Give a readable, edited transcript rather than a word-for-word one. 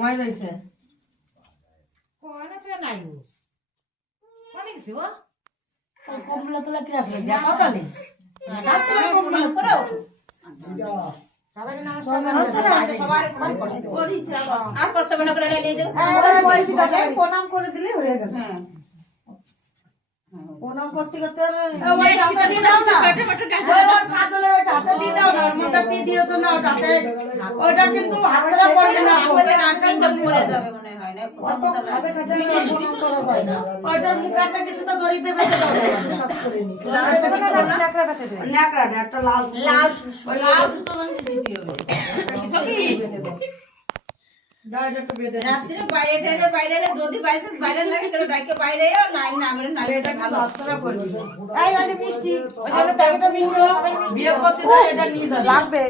ঘুমাই রয়েছে কোন তো নাই গো কোন কিছু ও কমলা তোলা কি আসলে যা কাটালে রাস্তা কমলা করে ওঠো সবাই সবার আর কত মনে করে নিয়ে যাও এবারে বলছি দাদা প্রণাম করে দিলে হয়ে গেল প্রণাম করতে করতে ওই হাতে দিয়ে দাও না ওই কাদলে ওই হাতে দিয়ে দাও না মোটা টি দিও তো না ওটাতে ওটা কিন্তু হাতটা পড়বে না পড়ে যাবে মনে হয় না কত খাতে খাতে প্রণাম করা যায় না ওটার মুখটা কিছু তো ধরি দেবে তো সব করে নি ন্যাকড়া একটা লাল লাল লাল সুতো মানে দিতে হবে দাও এটা একটু বেঁধে রাত্রে বাইরে যদি বাইসেন্স বাইরে লাগে তোর ডাইকে বাইরেও নাই না করে না এটা ভালো আস্তরা করবি এই ওই যে মিষ্টি ওই জন্য প্যাকেটটা মিষ্টি বিয়ে করতে যায় এটা নিয়ে যাবে লাগবে